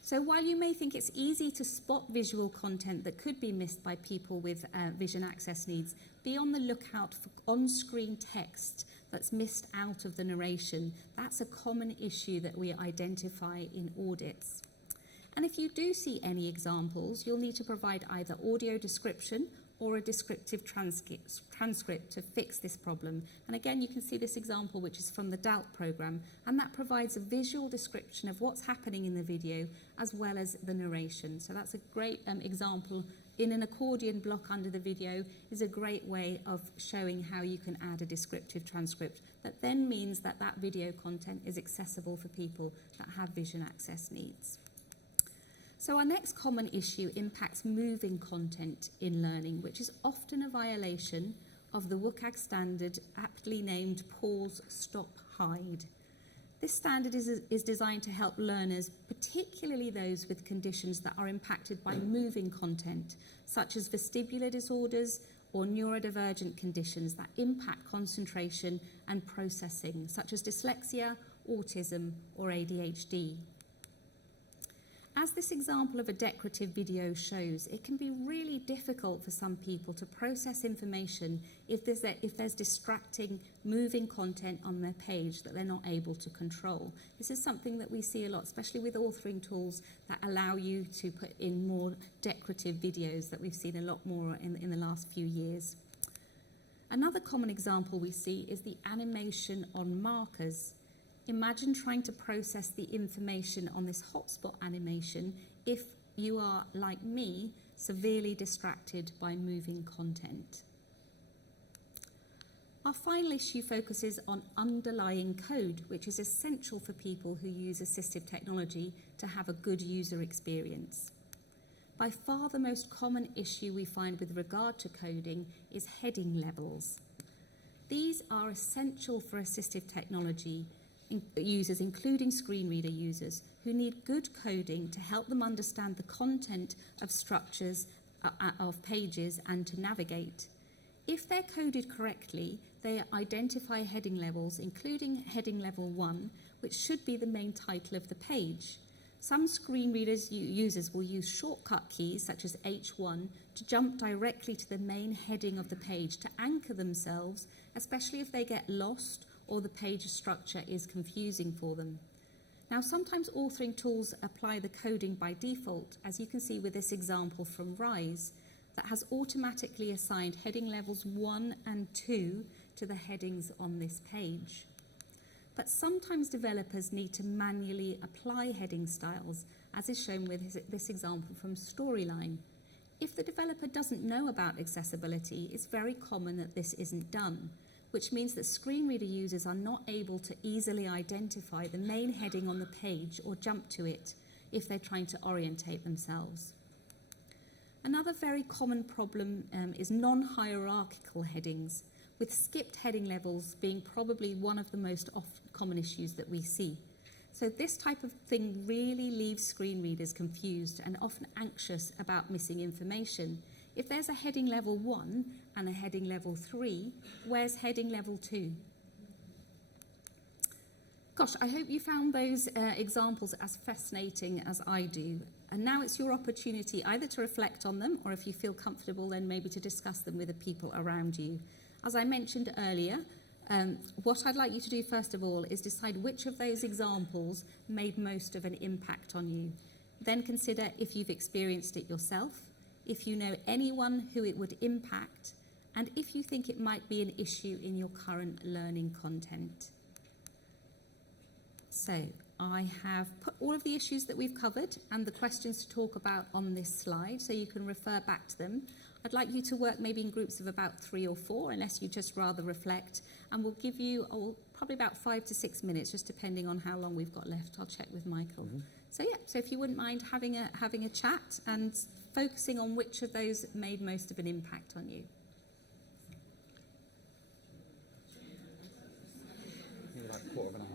So while you may think it's easy to spot visual content that could be missed by people with vision access needs, be on the lookout for on-screen text that's missed out of the narration. That's a common issue that we identify in audits. And if you do see any examples, you'll need to provide either audio description or a descriptive transcript to fix this problem. And again, you can see this example, which is from the DALT programme, and that provides a visual description of what's happening in the video as well as the narration. So that's a great example in an accordion block under the video is a great way of showing how you can add a descriptive transcript that then means that that video content is accessible for people that have vision access needs. So our next common issue impacts moving content in learning, which is often a violation of the WCAG standard aptly named pause, stop, hide. This standard is designed to help learners, particularly those with conditions that are impacted by moving content, such as vestibular disorders or neurodivergent conditions that impact concentration and processing, such as dyslexia, autism, or ADHD. As this example of a decorative video shows, it can be really difficult for some people to process information if there's distracting, moving content on their page that they're not able to control. This is something that we see a lot, especially with authoring tools that allow you to put in more decorative videos that we've seen a lot more in the last few years. Another common example we see is the animation on markers. Imagine trying to process the information on this hotspot animation if you are, like me, severely distracted by moving content. Our final issue focuses on underlying code, which is essential for people who use assistive technology to have a good user experience. By far the most common issue we find with regard to coding is heading levels. These are essential for assistive technology users, including screen reader users, who need good coding to help them understand the content of structures of pages and to navigate. If they're coded correctly, they identify heading levels, including heading level 1, which should be the main title of the page. Some screen readers users will use shortcut keys such as H1 to jump directly to the main heading of the page to anchor themselves, especially if they get lost or the page structure is confusing for them. Now, sometimes authoring tools apply the coding by default, as you can see with this example from Rise, that has automatically assigned heading levels 1 and 2 to the headings on this page. But sometimes developers need to manually apply heading styles, as is shown with this example from Storyline. If the developer doesn't know about accessibility, it's very common that this isn't done, which means that screen reader users are not able to easily identify the main heading on the page or jump to it if they're trying to orientate themselves. Another very common problem is non-hierarchical headings, with skipped heading levels being probably one of the most common issues that we see. So this type of thing really leaves screen readers confused and often anxious about missing information. If there's a heading level 1 and a heading level 3, where's heading level 2? Gosh, I hope you found those examples as fascinating as I do. And now it's your opportunity either to reflect on them, or if you feel comfortable, then maybe to discuss them with the people around you. As I mentioned earlier, what I'd like you to do first of all is decide which of those examples made most of an impact on you. Then consider if you've experienced it yourself, if you know anyone who it would impact, and if you think it might be an issue in your current learning content. So I have put all of the issues that we've covered and the questions to talk about on this slide, so you can refer back to them. I'd like you to work maybe in groups of about 3 or 4, unless you just rather reflect, and we'll give you probably about 5 to 6 minutes, just depending on how long we've got left. I'll check with Michael. So yeah, so if you wouldn't mind having a chat and focusing on which of those made most of an impact on you. Maybe like a quarter of an hour.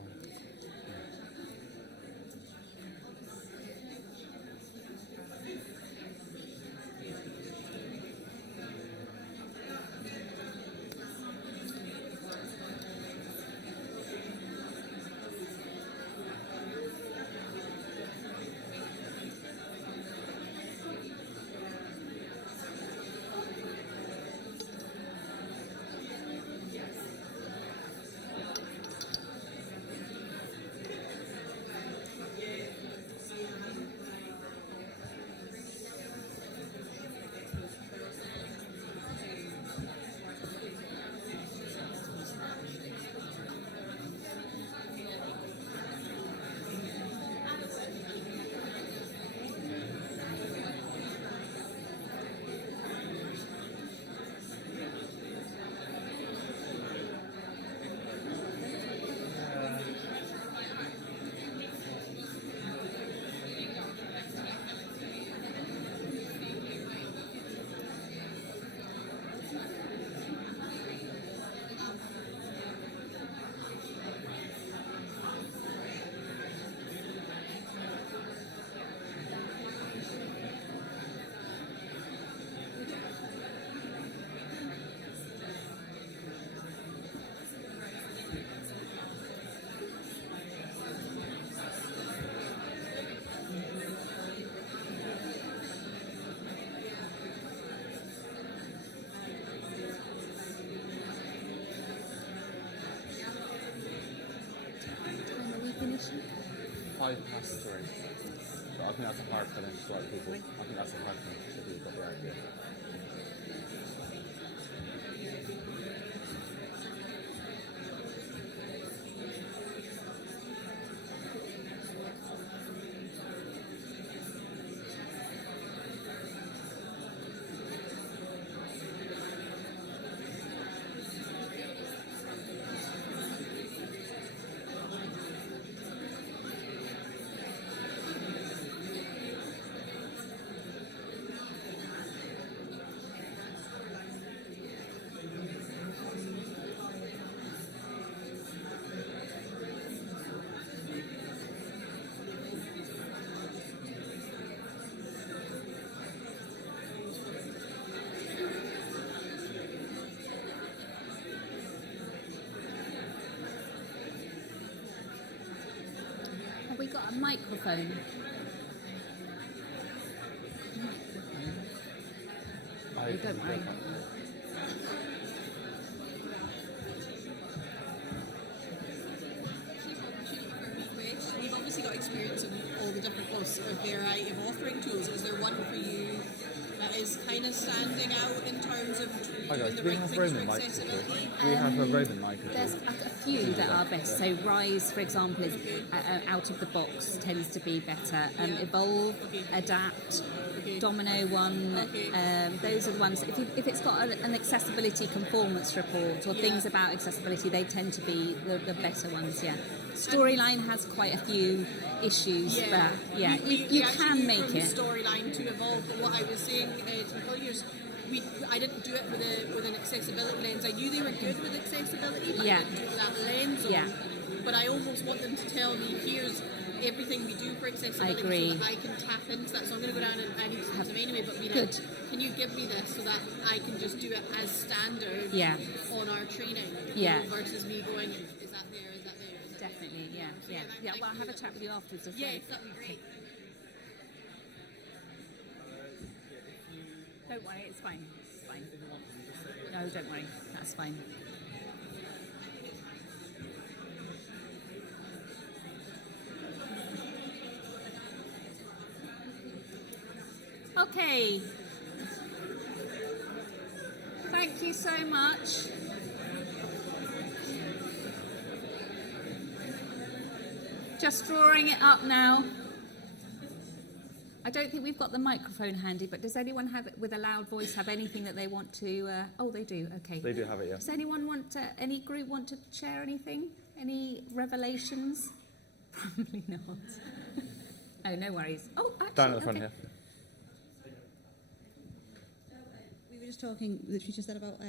5 past 3. But I think that's a hard finish for a lot of people. I think that's a hard finish if you've got the idea. Have we got a microphone? I don't worry. You've obviously got experience in all the different a variety of authoring tools. Is there one for you that is kind of standing out in terms of Hi guys, doing the do we right have things roaming for mics at accessibility? all? Do we have a roaming mic at all? There's a few that are better. So Rise, for example, is out of the box tends to be better. Evolve, Adapt, Domino one. Those are the ones. If it's got an accessibility conformance report or things about accessibility, they tend to be the better ones. Yeah. Storyline has quite a few issues, but yeah, you actually can moved make from it. Storyline to Evolve, but what I was saying to my colleagues, I didn't do it with an accessibility lens. I knew they were good with accessibility, but I didn't do it with that lens on. But I almost want them to tell me, here's everything we do for accessibility so that I can tap into that. So I'm going to go down and I need to have them anyway, but be like, can you give me this so that I can just do it as standard on our training? Versus me going, is that there, is that there? Is that Definitely, there? yeah. Well, I'll have a chat with you afterwards. Yeah, that'd be great. Don't worry, it's fine. It's fine. No, don't worry. That's fine. Okay. Thank you so much. Just drawing it up now. I don't think we've got the microphone handy, but does anyone have, with a loud voice, have anything that they want to... oh, they do, okay. They do have it, yeah. Does anyone want to, any group want to share anything? Any revelations? Probably not. Oh, no worries. Oh, actually, Down at the front here. We were just talking, literally just then about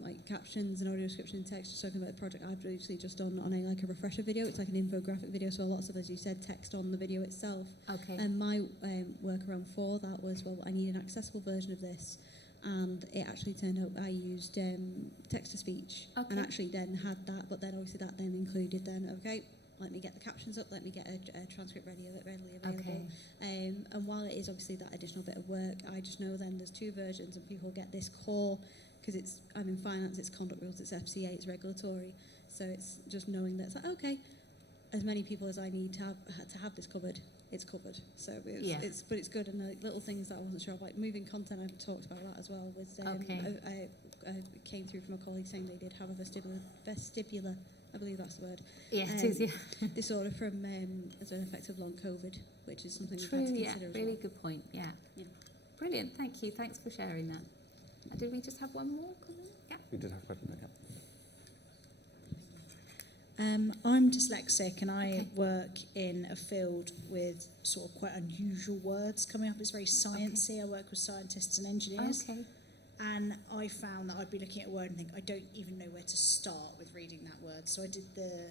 like captions and audio description and text, just talking about the project I've literally just done on a refresher video. It's like an infographic video, so lots of, as you said, text on the video itself. Okay. And my workaround for that was, well, I need an accessible version of this. And it actually turned out I used text-to-speech and actually then had that, but then obviously that then included then, okay, let me get the captions up, let me get a transcript readily available. Okay. And while it is obviously that additional bit of work, I just know then there's two versions and people get this core, because I'm in finance, it's conduct rules, it's FCA, it's regulatory. So it's just knowing that it's like, okay, as many people as I need to have this covered, it's covered. So but it's good, and little things that I wasn't sure of, like moving content. I've talked about that as well. I came through from a colleague saying they did have a vestibular, I believe that's the word. Yeah, it is, yeah. Disorder from as an effect of long COVID, which is something True, we've had to yeah, consider as really well. good point, yeah. Brilliant, thank you. Thanks for sharing that. Did we just have one more comment? Yeah. We did have a question, yeah. I'm dyslexic and I work in a field with sort of quite unusual words coming up. It's very sciencey. I work with scientists and engineers. Okay. And I found that I'd be looking at a word and think, I don't even know where to start with reading that word. So I did the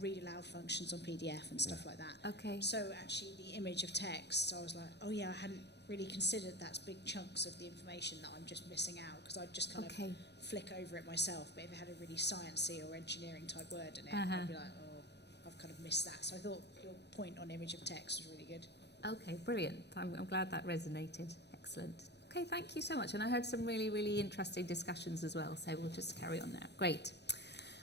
read aloud functions on PDF and stuff like that. Okay. So actually the image of text, I was like, oh yeah, I hadn't really considered that's big chunks of the information that I'm just missing out, because I'd just kind of flick over it myself. But if it had a really sciencey or engineering type word in it, I'd be like, oh, I've kind of missed that. So I thought your point on image of text was really good. Okay, brilliant. I'm glad that resonated. Excellent. Okay, thank you so much. And I heard some really, really interesting discussions as well, so we'll just carry on now. Great.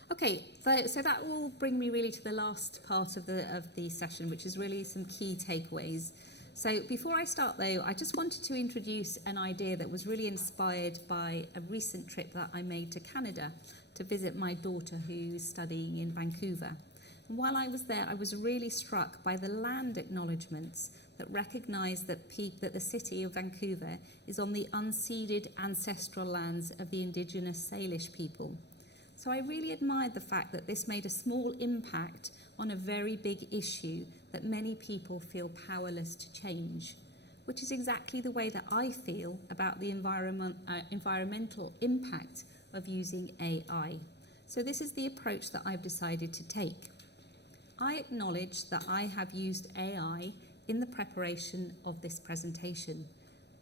Okay, so that will bring me really to the last part of the session, which is really some key takeaways. So before I start though, I just wanted to introduce an idea that was really inspired by a recent trip that I made to Canada to visit my daughter who's studying in Vancouver. And while I was there, I was really struck by the land acknowledgements that recognise that the city of Vancouver is on the unceded ancestral lands of the Indigenous Salish people. So I really admired the fact that this made a small impact on a very big issue that many people feel powerless to change, which is exactly the way that I feel about the environmental impact of using AI. So this is the approach that I've decided to take. I acknowledge that I have used AI in the preparation of this presentation,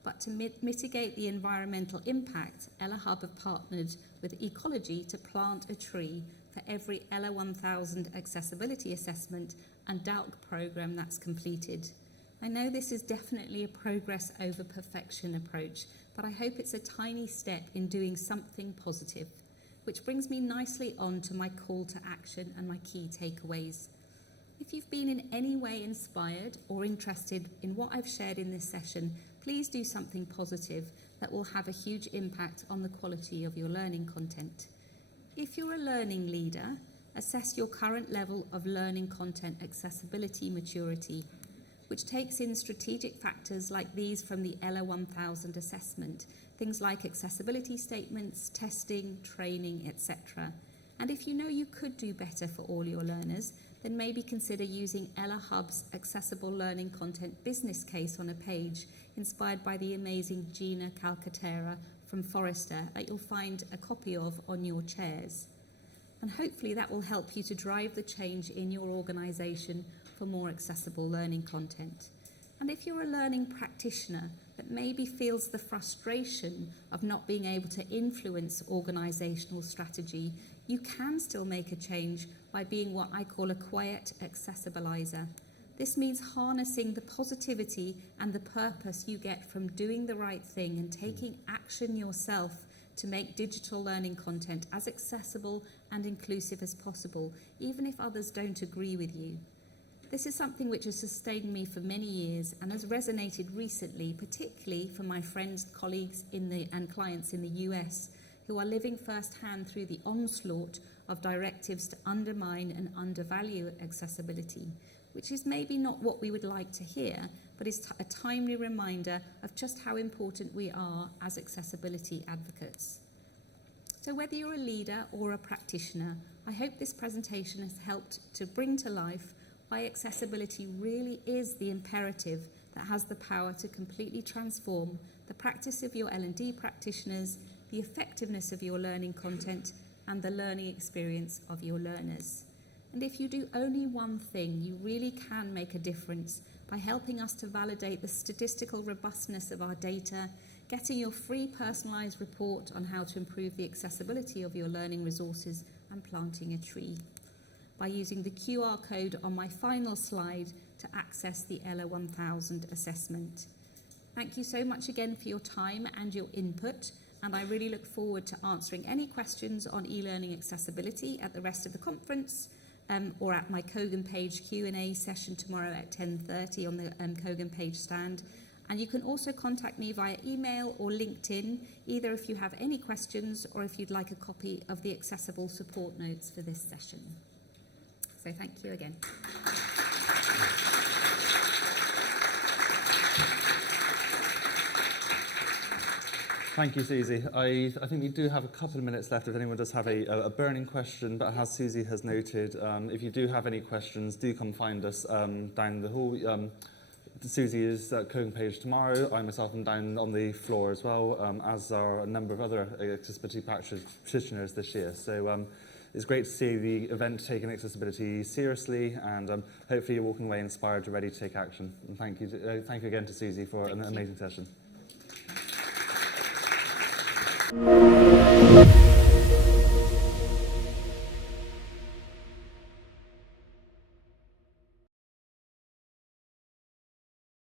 but to mitigate the environmental impact, Ella Hub have partnered with Ecology to plant a tree for every Ella 1000 accessibility assessment and DALC programme that's completed. I know this is definitely a progress over perfection approach, but I hope it's a tiny step in doing something positive, which brings me nicely on to my call to action and my key takeaways. If you've been in any way inspired or interested in what I've shared in this session, please do something positive that will have a huge impact on the quality of your learning content. If you're a learning leader, assess your current level of learning content accessibility maturity, which takes in strategic factors like these from the Ella 1000 assessment, things like accessibility statements, testing, training, etc. And if you know you could do better for all your learners, then maybe consider using Ella Hub's accessible learning content business case on a page, inspired by the amazing Gina Calcaterra from Forrester that you'll find a copy of on your chairs. And hopefully that will help you to drive the change in your organisation for more accessible learning content. And if you're a learning practitioner that maybe feels the frustration of not being able to influence organisational strategy, you can still make a change by being what I call a quiet accessibilizer. This means harnessing the positivity and the purpose you get from doing the right thing and taking action yourself to make digital learning content as accessible and inclusive as possible, even if others don't agree with you. This is something which has sustained me for many years and has resonated recently, particularly for my friends, colleagues and clients in the US, who are living firsthand through the onslaught of directives to undermine and undervalue accessibility, which is maybe not what we would like to hear, but is a timely reminder of just how important we are as accessibility advocates. So whether you're a leader or a practitioner, I hope this presentation has helped to bring to life why accessibility really is the imperative that has the power to completely transform the practice of your L&D practitioners, the effectiveness of your learning content, and the learning experience of your learners. And if you do only one thing, you really can make a difference by helping us to validate the statistical robustness of our data, getting your free personalised report on how to improve the accessibility of your learning resources, and planting a tree, by using the QR code on my final slide to access the Ella 1000 assessment. Thank you so much again for your time and your input, and I really look forward to answering any questions on e-learning accessibility at the rest of the conference, or at my Kogan Page Q&A session tomorrow at 10:30 on the Kogan Page stand. And you can also contact me via email or LinkedIn, either if you have any questions or if you'd like a copy of the accessible support notes for this session. So thank you again. Thank you, Susie. I think we do have a couple of minutes left if anyone does have a burning question, but as Susie has noted, if you do have any questions, do come find us down the hall. Susie is at Kogan Page tomorrow. I myself am down on the floor as well, as are a number of other accessibility practitioners this year. So it's great to see the event taking accessibility seriously, and hopefully you're walking away inspired and ready to take action. And thank you again to Susie for an amazing session.